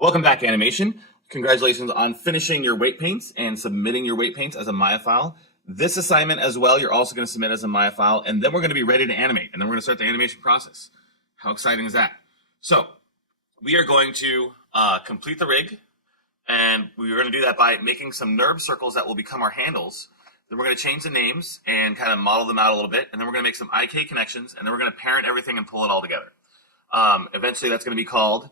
Welcome back to animation. Congratulations on finishing your weight paints and submitting your weight paints as a Maya file. This assignment as well, you're also going to submit as a Maya file, and then we're going to be ready to animate, and then we're going to start the animation process. How exciting is that? So we are going to complete the rig, and we're going to do that by making some NURB circles that will become our handles. Then we're going to change the names and kind of model them out a little bit, and then we're going to make some IK connections, and then we're going to parent everything and pull it all together. Eventually that's going to be called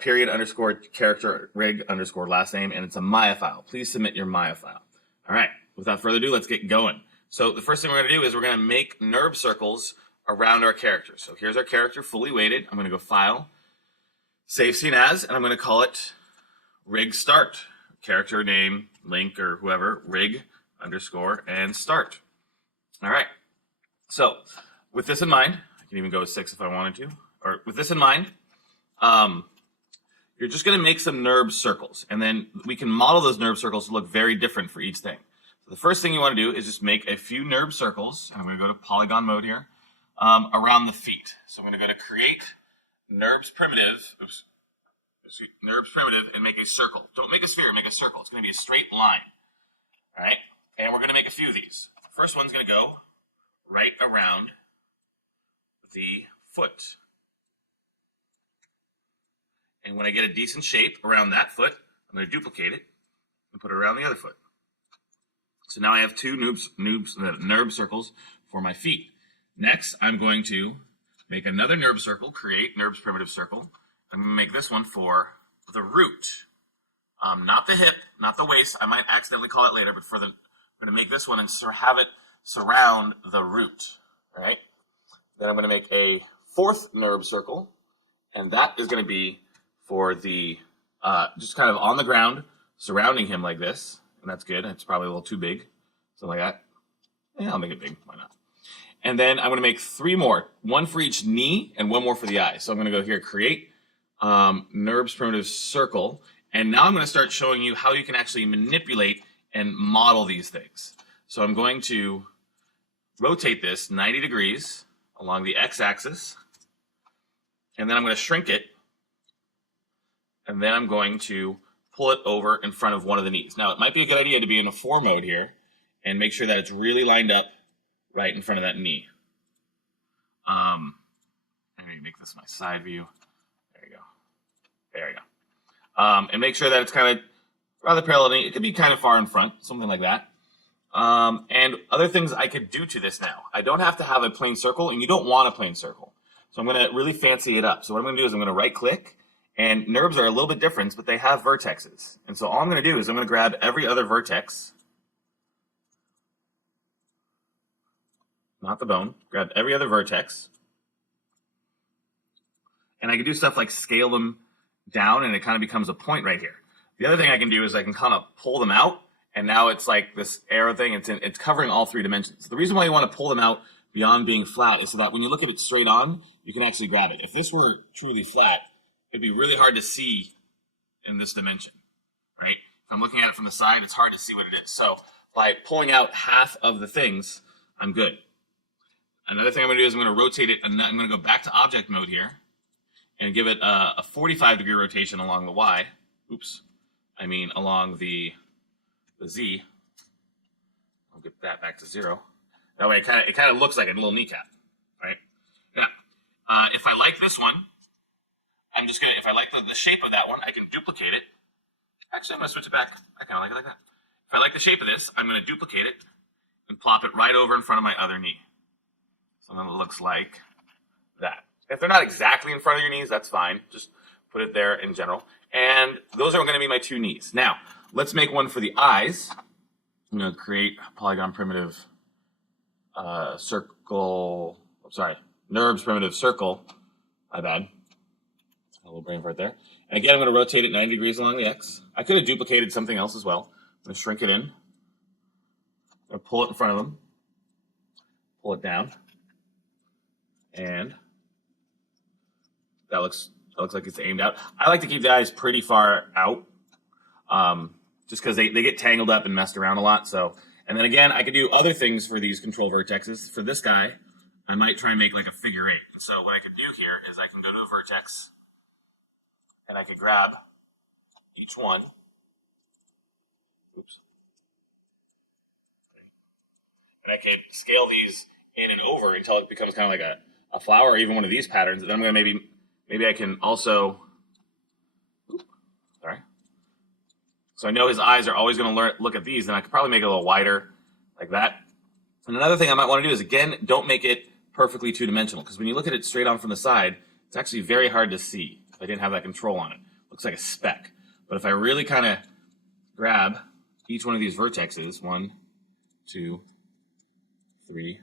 period underscore character rig underscore last name, and it's a Maya file. Please submit your Maya file. All right, without further ado, let's get going. So the first thing we're going to do is we're going to make NURB circles around our character. So here's our character fully weighted. I'm going to go File, Save Scene As, and I'm going to call it rig start. Character name, link, or whoever, rig underscore and start. All right. So with this in mind, I can even go with 6 if I wanted to. Or with this in mind, you're just going to make some NURB circles, and then we can model those NURB circles to look very different for each thing. So the first thing you want to do is just make a few NURB circles, and I'm going to go to polygon mode here, around the feet. So I'm going to go to create NURBS primitive, NURBS primitive, and make a circle. Don't make a sphere, make a circle. It's going to be a straight line. All right, and we're going to make a few of these. The first one's going to go right around the foot. And when I get a decent shape around that foot, I'm going to duplicate it and put it around the other foot. So now I have two NURB circles for my feet. Next, I'm going to make another NURB circle, create NURBS primitive circle. I'm going to make this one for the root. Not the hip, not the waist. I might accidentally call it later, but I'm going to make this one and have it surround the root. All right. Then I'm going to make a fourth NURB circle, and that is going to be for the, just kind of on the ground, surrounding him like this. And that's good. It's probably a little too big. Something like that. Yeah, I'll make it big. Why not? And then I'm going to make 3 more. 1 for each knee and 1 more for the eye. So I'm going to go here, create NURBS primitive circle. And now I'm going to start showing you how you can actually manipulate and model these things. So I'm going to rotate this 90 degrees along the x-axis. And then I'm going to shrink it. And then I'm going to pull it over in front of one of the knees. Now, it might be a good idea to be in a 4 mode here and make sure that it's really lined up right in front of that knee. Let me make this my side view. There you go. There you go. And make sure that it's kind of rather parallel. It could be kind of far in front, something like that. And other things I could do to this now. I don't have to have a plain circle, and you don't want a plain circle. So I'm going to really fancy it up. So what I'm going to do is I'm going to right-click. And NURBS are a little bit different, but they have vertexes. And so all I'm going to do is I'm going to grab every other vertex, not the bone, grab every other vertex. And I can do stuff like scale them down, and it kind of becomes a point right here. The other thing I can do is I can kind of pull them out, and now it's like this arrow thing. It's covering all 3 dimensions. The reason why you want to pull them out beyond being flat is so that when you look at it straight on, you can actually grab it. If this were truly flat, it'd be really hard to see in this dimension, right? If I'm looking at it from the side, it's hard to see what it is. So by pulling out half of the things, I'm good. Another thing I'm going to do is I'm going to rotate it, and I'm going to go back to object mode here and give it a 45-degree rotation along the Y. Oops. I mean along the Z. I'll get that back to 0. That way it kind of looks like a little kneecap, right? Yeah. If I like this one, I'm just going to, if I like the shape of that one, I can duplicate it. Actually, I'm going to switch it back. I kind of like it like that. If I like the shape of this, I'm going to duplicate it and plop it right over in front of my other knee. Something that looks like that. If they're not exactly in front of your knees, that's fine. Just put it there in general. And those are going to be my 2 knees. Now, let's make one for the eyes. I'm going to create polygon primitive circle. Sorry, NURBS primitive circle. My bad. A little brain fart there. And again, I'm going to rotate it 90 degrees along the X. I could have duplicated something else as well. I'm going to shrink it in. I'm going to pull it in front of them. Pull it down. And that looks like it's aimed out. I like to keep the eyes pretty far out, just because they get tangled up and messed around a lot. So, and then again, I could do other things for these control vertexes. For this guy, I might try and make like a figure 8. So what I could do here is I can go to a vertex, and I could grab each one. Oops. And I can scale these in and over until it becomes kind of like a flower or even one of these patterns. And then I'm going to maybe I can also, sorry. So I know his eyes are always going to look at these, and I could probably make it a little wider like that. And another thing I might want to do is, again, don't make it perfectly two-dimensional, because when you look at it straight on from the side, it's actually very hard to see if I didn't have that control on it. It looks like a speck. But if I really kind of grab each one of these vertexes, 1, 2, 3,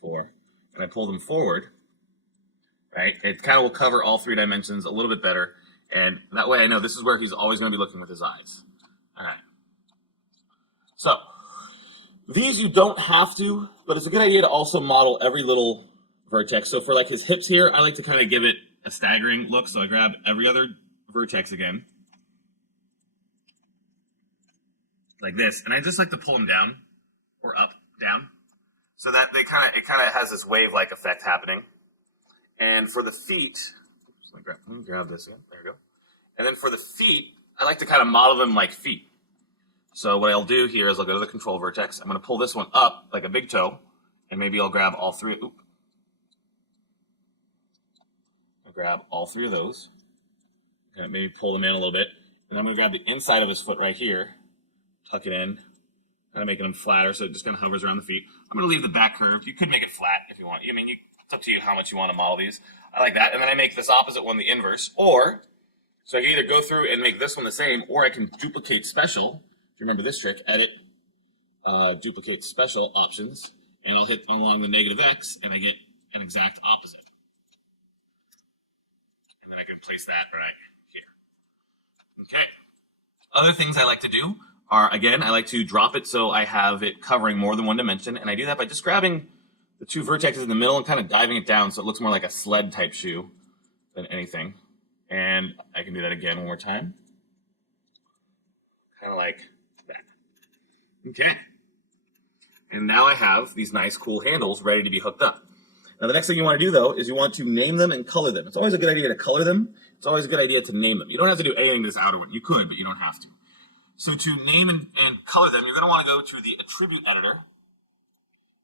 4, and I pull them forward, right, it kind of will cover all 3 dimensions a little bit better, and that way I know this is where he's always going to be looking with his eyes. All right. So these you don't have to, but it's a good idea to also model every little vertex. So for like his hips here, I like to kind of give it a staggering look. So I grab every other vertex again, like this, and I just like to pull them down or up, down, so that it kind of has this wave-like effect happening. And for the feet, let me grab this again. There we go. And then for the feet, I like to kind of model them like feet. So what I'll do here is I'll go to the control vertex. I'm going to pull this one up like a big toe, and maybe I'll grab all 3. I'll grab all 3 of those. And maybe pull them in a little bit. And I'm going to grab the inside of his foot right here, tuck it in, kind of making them flatter so it just kind of hovers around the feet. I'm going to leave the back curved. You could make it flat if you want. I mean, it's up to you how much you want to model these. I like that. And then I make this opposite one the inverse. Or, so I can either go through and make this one the same, or I can duplicate special. If you remember this trick, edit, duplicate special options, and I'll hit along the negative X, and I get an exact opposite. And then I can place that right here. Okay. Other things I like to do are, again, I like to drop it so I have it covering more than one dimension, and I do that by just grabbing the 2 vertexes in the middle and kind of diving it down so it looks more like a sled type shoe than anything. And I can do that again one more time. Kind of like that. Okay. And now I have these nice cool handles ready to be hooked up. Now the next thing you want to do though is you want to name them and color them. It's always a good idea to color them. It's always a good idea to name them. You don't have to do anything to this outer one. You could, but you don't have to. So to name and color them, you're going to want to go to the attribute editor,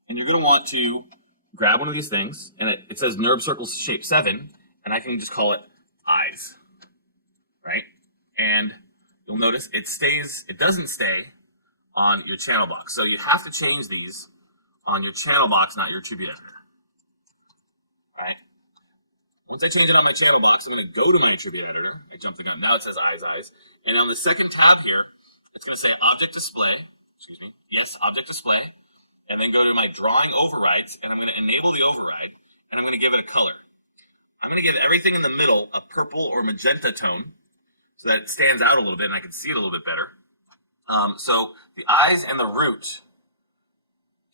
and you're going to want to grab one of these things, and it says NURB circle shape 7, and I can just call it eyes, right? And you'll notice it doesn't stay on your channel box. So you have to change these on your channel box, not your attribute editor. All right. Once I change it on my channel box, I'm going to go to my attribute editor. I jump the gun. Now it says eyes. And on the second tab here, it's going to say object display. Excuse me. Yes, object display. And then go to my drawing overrides, and I'm going to enable the override, and I'm going to give it a color. I'm going to give everything in the middle a purple or magenta tone so that it stands out a little bit and I can see it a little bit better. So the eyes and the root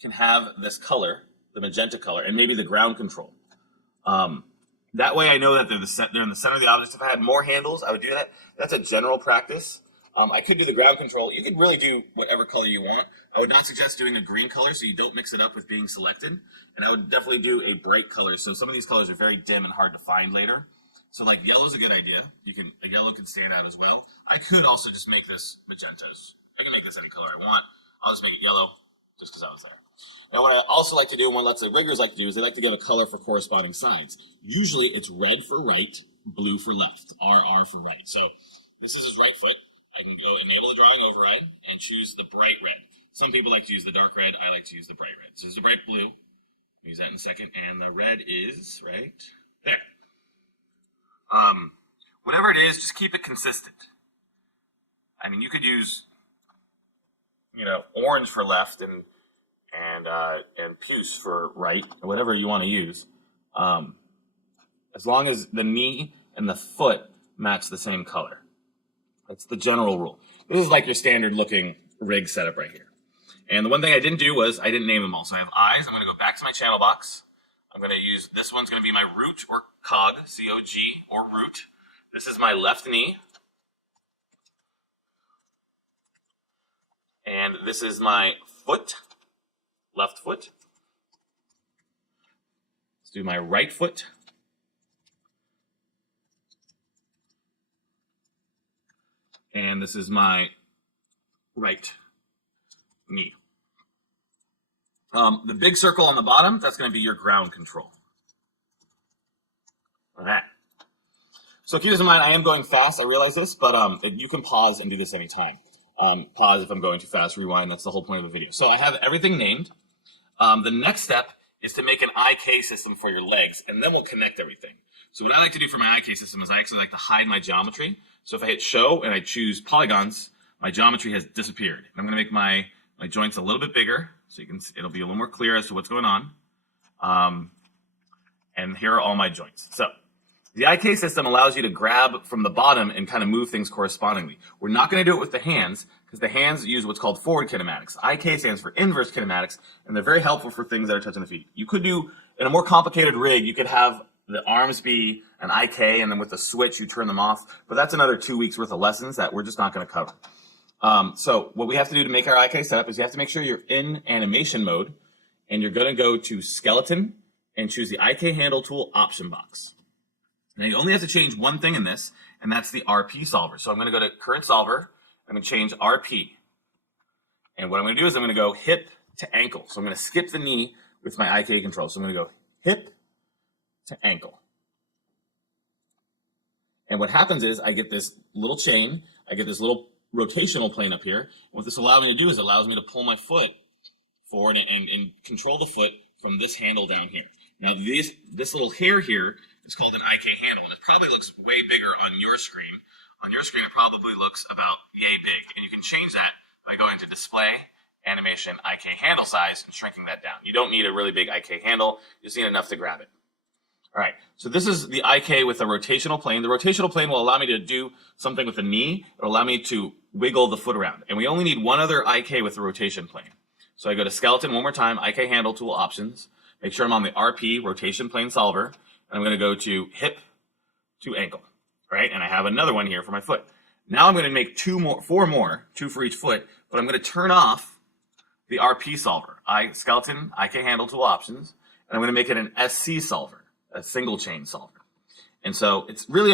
can have this color, the magenta color, and maybe the ground control. That way I know that they're in the center of the object. If I had more handles, I would do that. That's a general practice. I could do the ground control. You could really do whatever color you want. I would not suggest doing a green color so you don't mix it up with being selected. And I would definitely do a bright color. So some of these colors are very dim and hard to find later. So like yellow is a good idea. A yellow can stand out as well. I could also just make this magentas. I can make this any color I want. I'll just make it yellow just because I was there. Now what I also like to do, and what lots of riggers like to do, is they like to give a color for corresponding sides. Usually it's red for right, blue for left, RR for right. So this is his right foot. I can go enable the drawing override and choose the bright red. Some people like to use the dark red. I like to use the bright red. So there's the bright blue. I'll use that in a second. And the red is right there. Whatever it is, just keep it consistent. I mean, you could use, orange for left and puce for right, or whatever you want to use. As long as the knee and the foot match the same color. That's the general rule. This is like your standard looking rig setup right here. And the one thing I didn't do was I didn't name them all. So I have eyes. I'm going to go back to my channel box. I'm going to use, this one's going to be my root or cog, C-O-G, or root. This is my left knee. And this is my foot, left foot. Let's do my right foot. And this is my right knee. The big circle on the bottom, that's going to be your ground control. All right. So keep this in mind, I am going fast, I realize this, but you can pause and do this anytime. Pause if I'm going too fast, rewind, that's the whole point of the video. So I have everything named. The next step is to make an IK system for your legs, and then we'll connect everything. So what I like to do for my IK system is I actually like to hide my geometry. So if I hit show and I choose polygons, my geometry has disappeared. And I'm going to make my joints a little bit bigger, so you can it'll be a little more clear as to what's going on. And here are all my joints. So the IK system allows you to grab from the bottom and kind of move things correspondingly. We're not going to do it with the hands, because the hands use what's called forward kinematics. IK stands for inverse kinematics, and they're very helpful for things that are touching the feet. You could do, in a more complicated rig, you could have the arms be an IK, and then with the switch, you turn them off. But that's another 2 weeks worth of lessons that we're just not going to cover. So what we have to do to make our IK setup is you have to make sure you're in animation mode, and you're going to go to skeleton and choose the IK handle tool option box. Now you only have to change one thing in this, and that's the RP solver. So I'm going to go to current solver. I'm going to change RP. And what I'm going to do is I'm going to go hip to ankle. So I'm going to skip the knee with my IK control. So I'm going to go hip to ankle. And what happens is I get this little chain. I get this little rotational plane up here. And what this allows me to do is it allows me to pull my foot forward and control the foot from this handle down here. Now this little hair here is called an IK handle, and it probably looks way bigger on your screen. On your screen, it probably looks about yay big, and you can change that by going to Display, Animation, IK Handle Size, and shrinking that down. You don't need a really big IK handle, you just need enough to grab it. All right, so this is the IK with a rotational plane. The rotational plane will allow me to do something with the knee. It will allow me to wiggle the foot around, and we only need one other IK with the rotation plane. So I go to Skeleton one more time, IK Handle Tool Options, make sure I'm on the RP, Rotation Plane Solver, and I'm going to go to Hip to Ankle. Right, and I have another one here for my foot. Now I'm going to make four more, two for each foot, but I'm going to turn off the RP solver, skeleton, IK handle tool options, and I'm going to make it an SC solver, a single chain solver. And so it's really,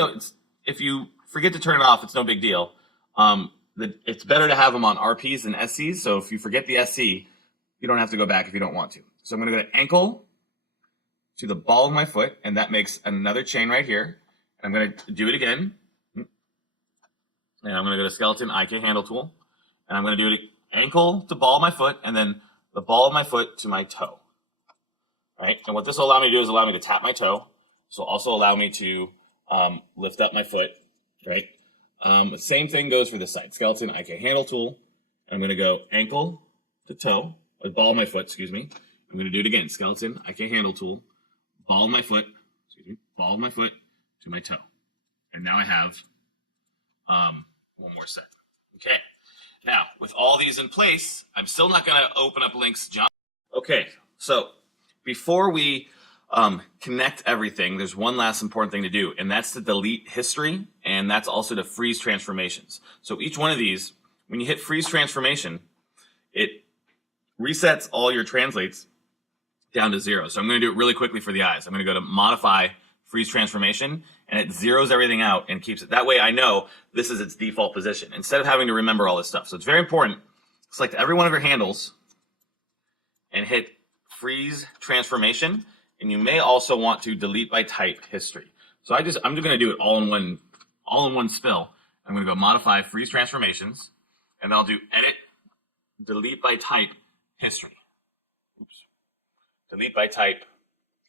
if you forget to turn it off, it's no big deal. It's better to have them on RPs than SCs, so if you forget the SC, you don't have to go back if you don't want to. So I'm going to go to ankle to the ball of my foot, and that makes another chain right here. I'm going to do it again, and I'm going to go to skeleton, IK handle tool, and I'm going to do it ankle to ball of my foot, and then the ball of my foot to my toe. Right? And what this will allow me to do is allow me to tap my toe. This will also allow me to lift up my foot. Right? The same thing goes for this side. Skeleton, IK handle tool. I'm going to go ankle to toe, or ball of my foot, excuse me. I'm going to do it again. Skeleton, IK handle tool, ball of my foot, ball of my foot, to my toe. And now I have one more set. Okay. Now, with all these in place, I'm still not going to open up links, John. Okay, so before we connect everything, there's one last important thing to do, and that's to delete history, and that's also to freeze transformations. So each one of these, when you hit freeze transformation, it resets all your translates down to 0. So I'm going to do it really quickly for the eyes. I'm going to go to Modify, Freeze Transformation, and it zeroes everything out and keeps it. That way I know this is its default position, instead of having to remember all this stuff. So it's very important. Select every one of your handles and hit Freeze Transformation, and you may also want to delete by type history. So I'm just going to do it all in one spill. I'm going to go Modify, Freeze Transformations, and then I'll do Edit, Delete by Type, History. Oops. Delete by Type,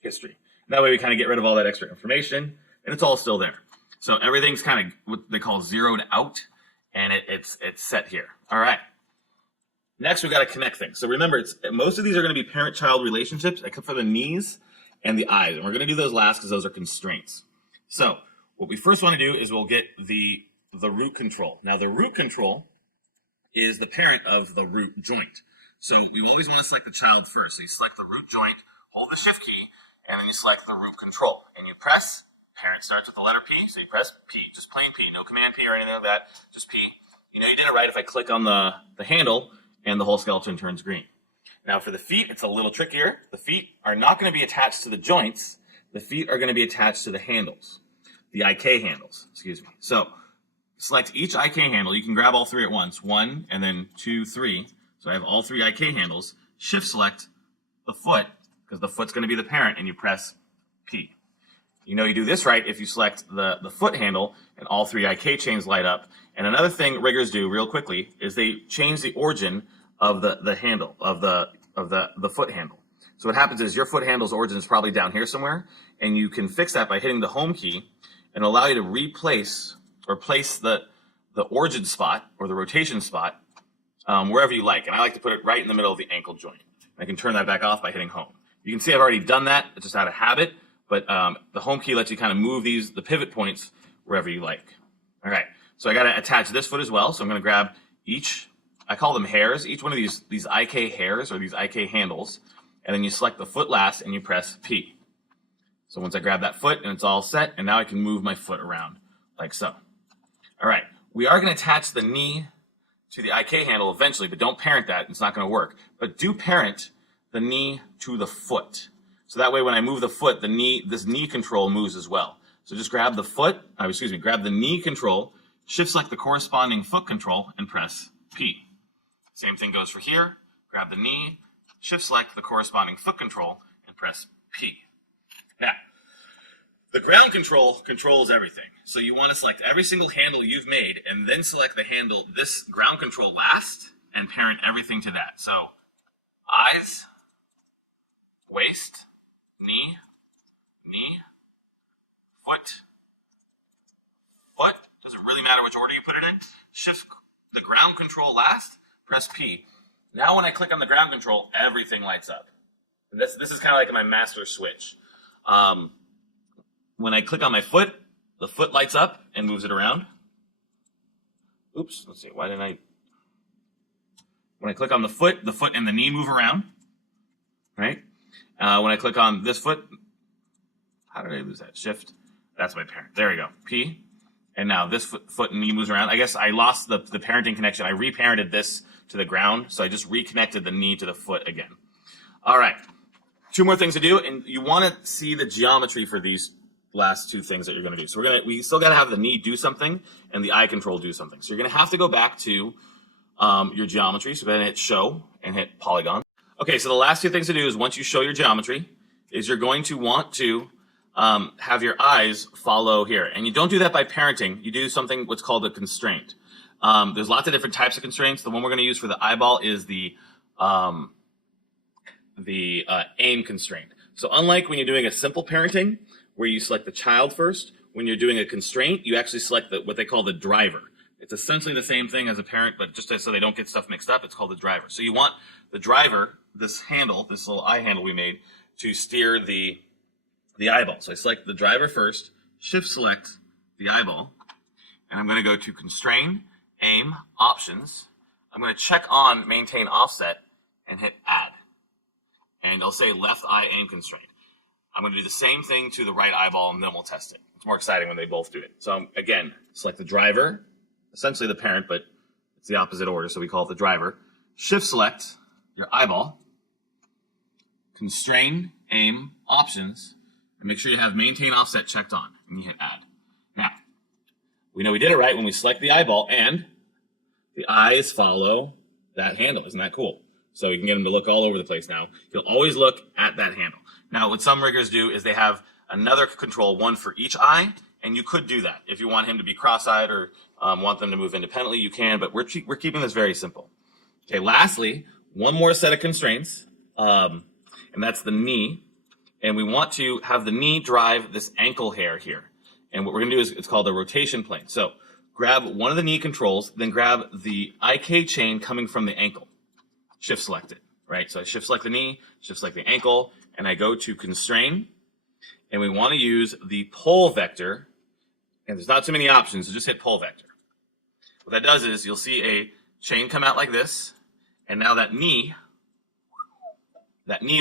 History. That way we kind of get rid of all that extra information, and it's all still there. So everything's kind of what they call zeroed out, and it's set here. All right. Next, we've got to connect things. So remember, most of these are going to be parent-child relationships, except for the knees and the eyes. And we're going to do those last because those are constraints. So what we first want to do is we'll get the root control. Now, the root control is the parent of the root joint. So we always want to select the child first. So you select the root joint, hold the shift key, and then you select the root control. And you press, parent starts with the letter P, so you press P, just plain P, no command P or anything like that, just P. You know you did it right if I click on the handle and the whole skeleton turns green. Now for the feet, it's a little trickier. The feet are not going to be attached to the joints. The feet are going to be attached to the handles, the IK handles, excuse me. So select each IK handle. You can grab all three at once. 1, and then 2, 3. So I have all 3 IK handles. Shift select the foot, because the foot's going to be the parent, and you press P. You know you do this right if you select the foot handle and all 3 IK chains light up. And another thing riggers do real quickly is they change the origin of the handle, of the foot handle. So what happens is your foot handle's origin is probably down here somewhere, and you can fix that by hitting the home key and allow you to replace or place the origin spot or the rotation spot wherever you like. And I like to put it right in the middle of the ankle joint. I can turn that back off by hitting home. You can see I've already done that. It's just out of habit. But the home key lets you kind of move the pivot points wherever you like. All right, so I got to attach this foot as well. So I'm going to grab each, I call them hairs, each one of these IK hairs or these IK handles, and then you select the foot last and you press P. So once I grab that foot and it's all set, and now I can move my foot around like so. All right, we are going to attach the knee to the IK handle eventually, but don't parent that. It's not going to work. But do parent the knee to the foot. So that way when I move the foot, this knee control moves as well. So just grab the grab the knee control, shift select the corresponding foot control, and press P. Same thing goes for here. Grab the knee, shift select the corresponding foot control, and press P. Now, the ground control controls everything. So you want to select every single handle you've made, and then select the handle, this ground control last, and parent everything to that. So eyes, waist, knee, foot. Doesn't really matter which order you put it in. Shift the ground control last, press P. Now when I click on the ground control, everything lights up. And this is kind of like my master switch. When I click on my foot, the foot lights up and moves it around. Oops, let's see, when I click on the foot and the knee move around, right? When I click on this foot, how did I lose that? Shift. That's my parent. There we go. P. And now this foot and knee moves around. I guess I lost the parenting connection. I reparented this to the ground, so I just reconnected the knee to the foot again. All right. 2 more things to do, and you want to see the geometry for these last 2 things that you're going to do. So we still got to have the knee do something and the eye control do something. So you're going to have to go back to your geometry. So go ahead and hit show and hit polygon. Okay, so the last 2 things to do is once you show your geometry, is you're going to want to have your eyes follow here. And you don't do that by parenting. You do something what's called a constraint. There's lots of different types of constraints. The one we're going to use for the eyeball is the aim constraint. So unlike when you're doing a simple parenting, where you select the child first, when you're doing a constraint, you actually select what they call the driver. It's essentially the same thing as a parent, but just so they don't get stuff mixed up, it's called the driver. So you want the driver, this handle, this little eye handle we made, to steer the eyeball. So I select the driver first, shift select the eyeball, and I'm going to go to constrain, aim, options. I'm going to check on maintain offset and hit add. And I'll say left eye aim constraint. I'm going to do the same thing to the right eyeball, and then we'll test it. It's more exciting when they both do it. So again, select the driver, essentially the parent, but it's the opposite order, so we call it the driver. Shift select your eyeball, constrain, aim, options, and make sure you have maintain offset checked on, and you hit add. Now, we know we did it right when we select the eyeball, and the eyes follow that handle. Isn't that cool? So you can get them to look all over the place now. You'll always look at that handle. Now, what some riggers do is they have another control, one for each eye, and you could do that. If you want him to be cross-eyed or want them to move independently, you can, but we're keeping this very simple. Okay, lastly, one more set of constraints, and that's the knee. And we want to have the knee drive this ankle hair here. And what we're going to do is it's called a rotation plane. So grab one of the knee controls, then grab the IK chain coming from the ankle. Shift select it, right? So I shift select the knee, shift select the ankle, and I go to constrain, and we want to use the pole vector, and there's not too many options, so just hit pole vector. What that does is you'll see a chain come out like this, and now that knee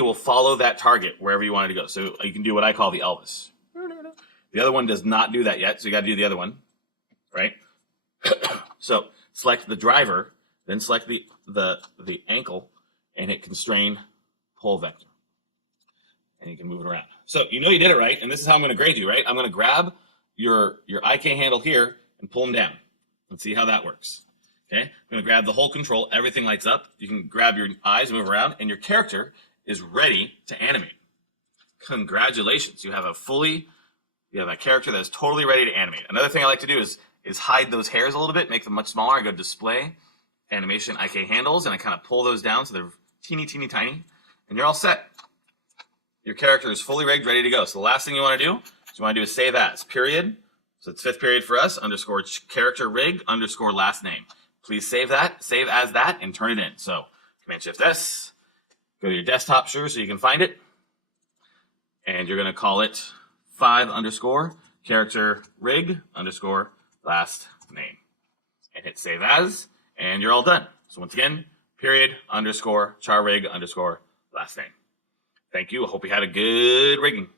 will follow that target wherever you want it to go. So you can do what I call the Elvis. The other one does not do that yet, so you got to do the other one, right? So select the driver, then select the ankle, and hit constrain pole vector. And you can move it around. So you know you did it right, and this is how I'm going to grade you, right? I'm going to grab your IK handle here and pull them down. Let's see how that works. Okay, I'm going to grab the whole control. Everything lights up. You can grab your eyes, move around, and your character is ready to animate. Congratulations. You have a character that is totally ready to animate. Another thing I like to do is hide those hairs a little bit, make them much smaller. I go display, animation, IK handles, and I kind of pull those down so they're teeny, teeny, tiny. And you're all set. Your character is fully rigged, ready to go. So the last thing you want to do is save as, period. So it's fifth period for us, underscore character rig, underscore last name. Please save as that, and turn it in. So Command Shift S, go to your desktop, sure, so you can find it. And you're going to call it 5 underscore character rig underscore last name. And hit save as, and you're all done. So once again, period, underscore char rig underscore last name. Thank you. I hope you had a good rigging.